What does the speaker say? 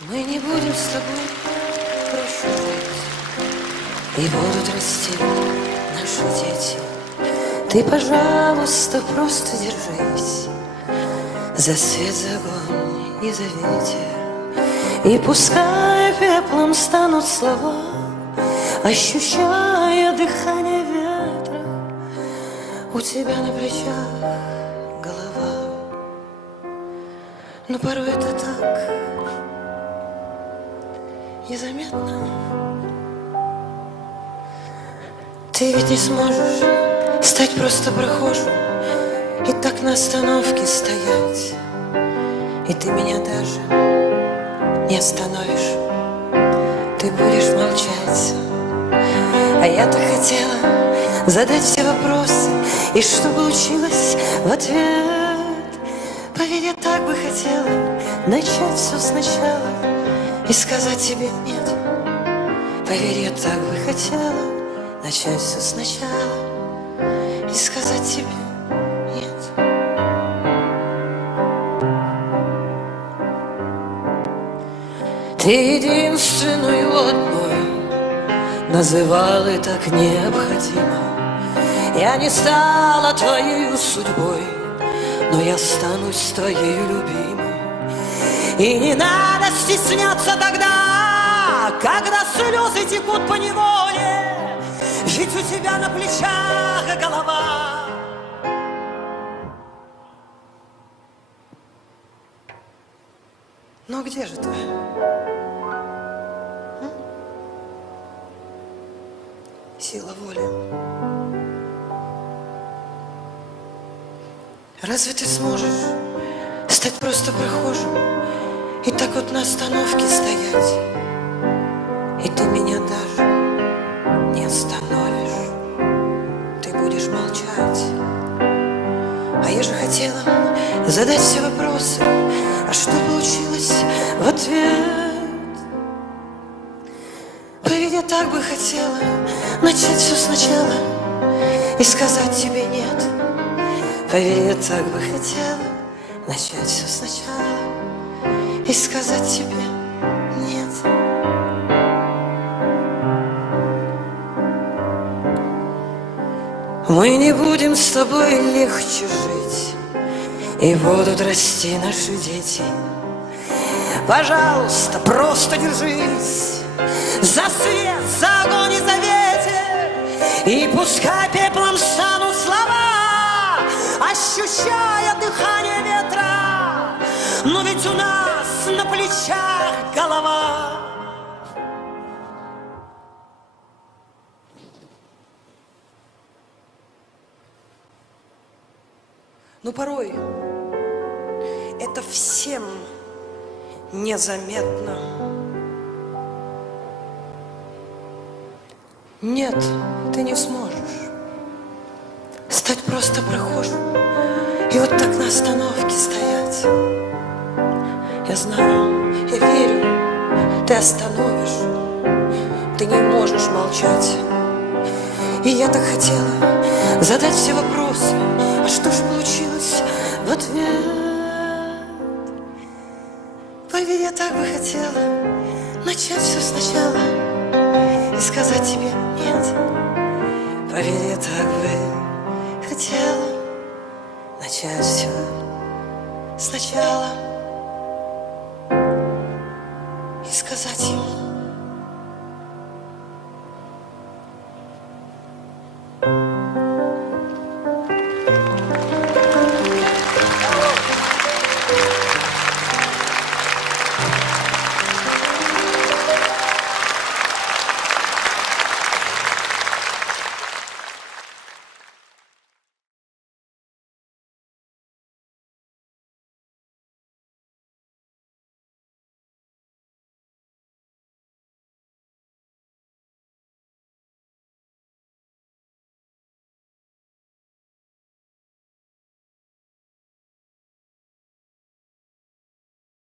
Мы не будем с тобой проще жить, и будут расти наши дети. Ты, пожалуйста, просто держись за свет, за огонь и за ветер. И пускай пеплом станут слова, ощущая дыхание ветра. У тебя на плечах голова, но порой это так незаметно. Ты ведь не сможешь стать просто прохожим и так на остановке стоять. И ты меня даже не остановишь, ты будешь молчать. А я-то хотела задать все вопросы, и что получилось в ответ? Поверь, я так бы хотела начать все сначала и сказать тебе нет. Поверь, я так бы хотела начать все сначала и сказать тебе нет. Ты единственную одной называл и так необходимо. Я не стала твоей судьбой, но я останусь твоей любимой. И не надо стесняться тогда, когда слезы текут по неволе, ведь у тебя на плечах голова. Но где же ты? Сила воли. Разве ты сможешь стать просто прохожим и так вот на остановке стоять? И ты меня даже не остановишь, ты будешь молчать. А я же хотела задать все вопросы, а что получилось в ответ? Поверь, я так бы хотела начать все сначала и сказать тебе нет. Поверь, я так бы хотела начать все сначала и сказать тебе нет. Мы не будем с тобой легче жить, и будут расти наши дети. Пожалуйста, просто держись за свет, за огонь и за ветер. И пускай пеплом станут слова, ощущая дыхание ветра. Но ведь у нас на плечах голова. Но порой это всем незаметно. Нет, ты не сможешь стать просто прохожим и вот так на остановке стоять. Я знаю, я верю, ты остановишь, ты не можешь молчать. И я так хотела задать все вопросы, а что же получилось в ответ? Поверь, я так бы хотела начать все сначала и сказать тебе нет. Поверь, я так бы хотела начать все сначала и сказать ему